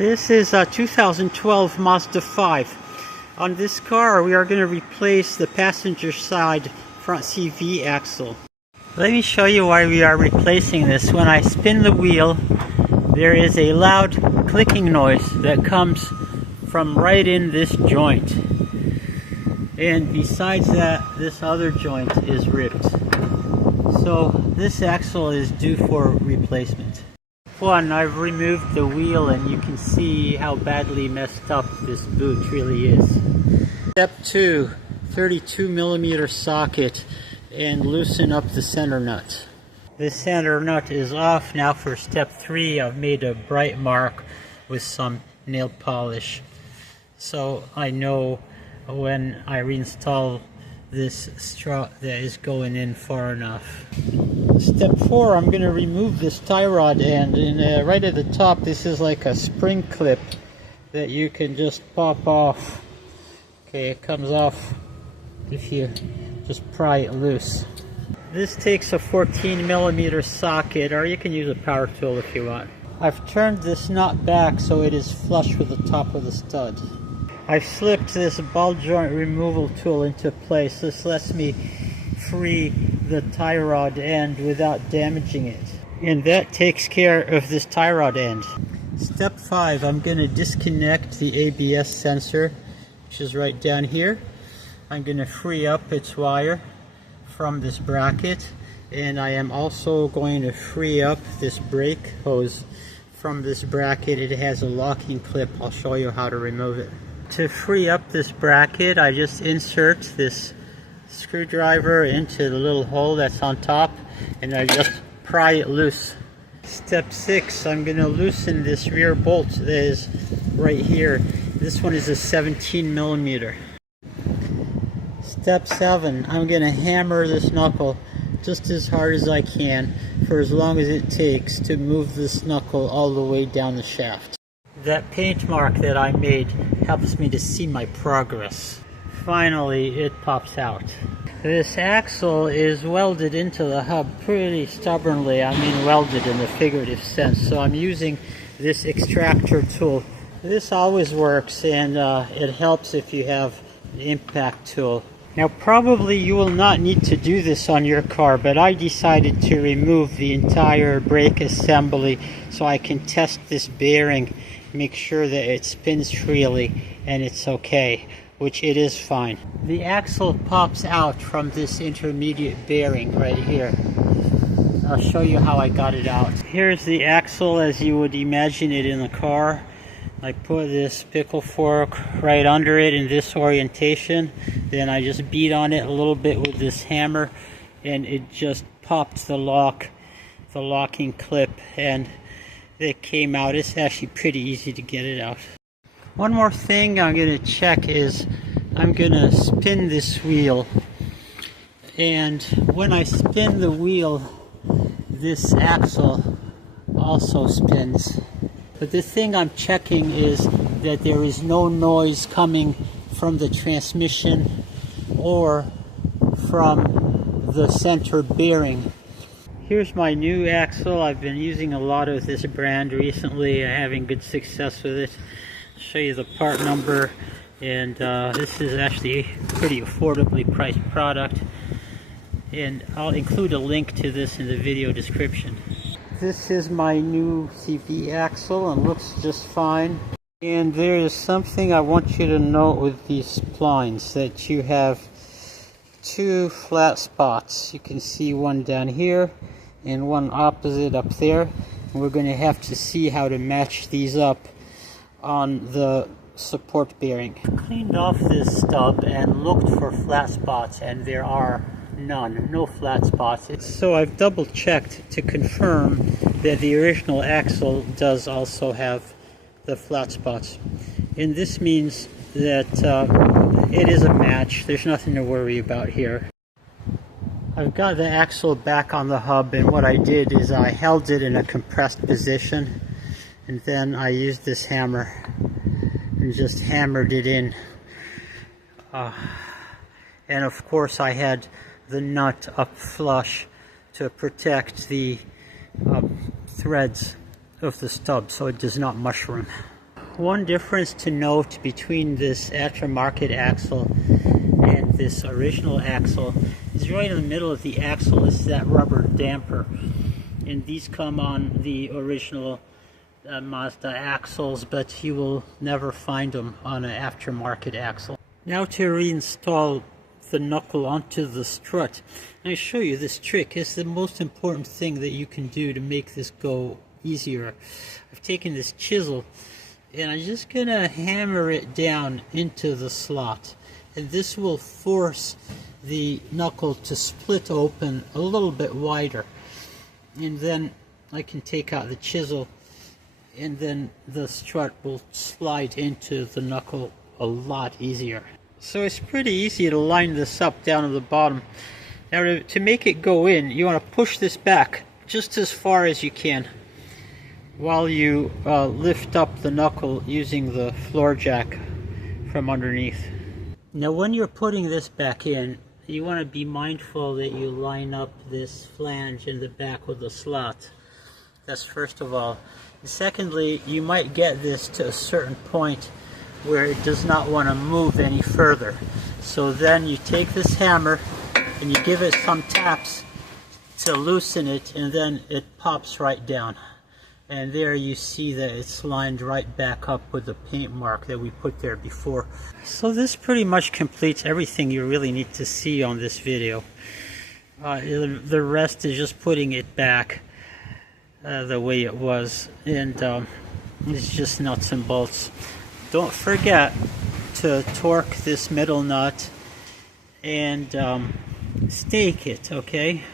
This is a 2012 Mazda 5. On this car we are going to replace the passenger side front CV axle. Let me show you why we are replacing this. When I spin the wheel, there is a loud clicking noise that comes from right in this joint. And besides that, this other joint is ripped. So this axle is due for replacement. One, I've removed the wheel and you can see how badly messed up this boot really is. Step 2, 32mm socket and loosen up the center nut. The center nut is off. Now for step 3, I've made a bright mark with some nail polish. So I know when I reinstall this strut that is going in far enough. Step 4, I'm going to remove this tie rod end, and right at the top this is like a spring clip that you can just pop off. Okay, it comes off if you just pry it loose. This takes a 14mm socket, or you can use a power tool if you want. I've turned this nut back so it is flush with the top of the stud. I've slipped this ball joint removal tool into place. This lets me free the tie rod end without damaging it. And that takes care of this tie rod end. Step 5, I'm going to disconnect the ABS sensor, which is right down here. I'm going to free up its wire from this bracket, and I am also going to free up this brake hose from this bracket. It has a locking clip. I'll show you how to remove it. To free up this bracket, I just insert this screwdriver into the little hole that's on top, and I just pry it loose. Step 6, I'm going to loosen this rear bolt that is right here. This one is a 17mm. Step 7, I'm going to hammer this knuckle just as hard as I can for as long as it takes to move this knuckle all the way down the shaft. That paint mark that I made helps me to see my progress. Finally, it pops out. This axle is welded into the hub pretty stubbornly. I mean welded in the figurative sense. So I'm using this extractor tool. This always works, and it helps if you have an impact tool. Now probably you will not need to do this on your car, but I decided to remove the entire brake assembly so I can test this bearing, make sure that it spins freely and it's okay, which it is fine. The axle pops out from this intermediate bearing right here. I'll show you how I got it out. Here's the axle as you would imagine it in the car. I put this pickle fork right under it in this orientation. Then I just beat on it a little bit with this hammer, and it just popped the locking clip, and it came out. It's actually pretty easy to get it out. One more thing I'm going to check is I'm going to spin this wheel, and when I spin the wheel, this axle also spins. But the thing I'm checking is that there is no noise coming from the transmission or from the center bearing. Here's my new axle. I've been using a lot of this brand recently, having good success with it. I'll show you the part number, and this is actually a pretty affordably priced product, and I'll include a link to this in the video description. This is my new CV axle and looks just fine. And there is something I want you to note with these splines, that you have 2 flat spots. You can see one down here and one opposite up there. And we're going to have to see how to match these up on the support bearing. I cleaned off this stub and looked for flat spots, and there are none, no flat spots. So I've double checked to confirm that the original axle does also have the flat spots, and this means that it is a match. There's nothing to worry about here. I've got the axle back on the hub, and what I did is I held it in a compressed position, and then I used this hammer and just hammered it in, and of course I had the nut up flush to protect the threads of the stub so it does not mushroom. one difference to note between this aftermarket axle and this original axle is right in the middle of the axle is that rubber damper. And these come on the original Mazda axles, but you will never find them on an aftermarket axle. Now to reinstall the knuckle onto the strut. And I show you this trick. It's the most important thing that you can do to make this go easier. I've taken this chisel and I'm just gonna hammer it down into the slot, and this will force the knuckle to split open a little bit wider, and then I can take out the chisel and then the strut will slide into the knuckle a lot easier. So it's pretty easy to line this up down at the bottom. Now to make it go in, you want to push this back just as far as you can while you lift up the knuckle using the floor jack from underneath. Now when you're putting this back in, you want to be mindful that you line up this flange in the back with the slot. That's first of all. And secondly, you might get this to a certain point where it does not want to move any further. So then you take this hammer and you give it some taps to loosen it, and then it pops right down. And there you see that it's lined right back up with the paint mark that we put there before. So this pretty much completes everything you really need to see on this video. The rest is just putting it back the way it was, and it's just nuts and bolts. Don't forget to torque this middle nut and stake it, okay?